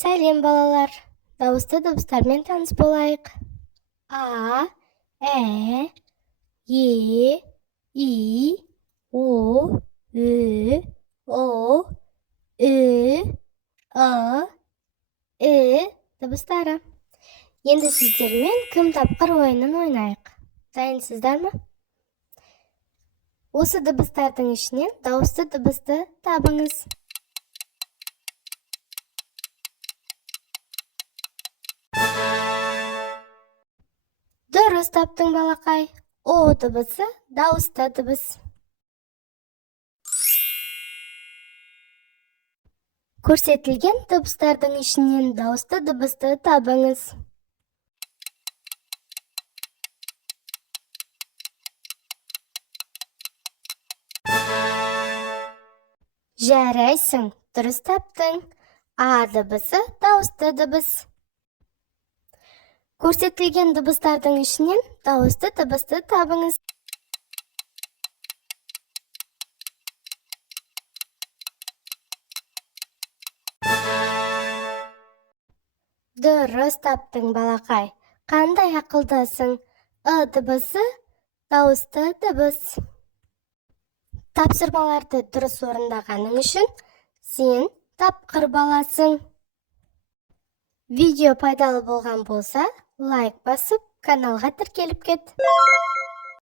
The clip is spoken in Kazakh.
Сәлем балалар, дауысты дыбыстармен таныс болайық. А, Ә, Е, И, О, Ү, О, Ү, А, Ү дыбыстары. Енді сіздермен кім тапқыр ойынын ойнайық. Дайынсыздар ма? Осы дыбыстардың ішінен дауысты дыбысты табыңыз. Дұрыс таптың балақай. О дыбысы дауысты дыбыс. Көрсетілген дыбыстардың ішінен дауысты дыбысты табыңыз. Жарайсың, дұрыс таптың. А дыбысы дауысты дыбыс. Көрсетілген дыбыстардың ішінен дауысты дыбысты табыңыз. Дұрыс таптың балақай. Қандай ақылдысың? Ы дыбысы дауысты дыбыс. Тапсырмаларды дұрыс орындағаның үшін сен тапқыр баласың. Видео пайдалы болған болса, лайк басып, каналға тіркеліп кет.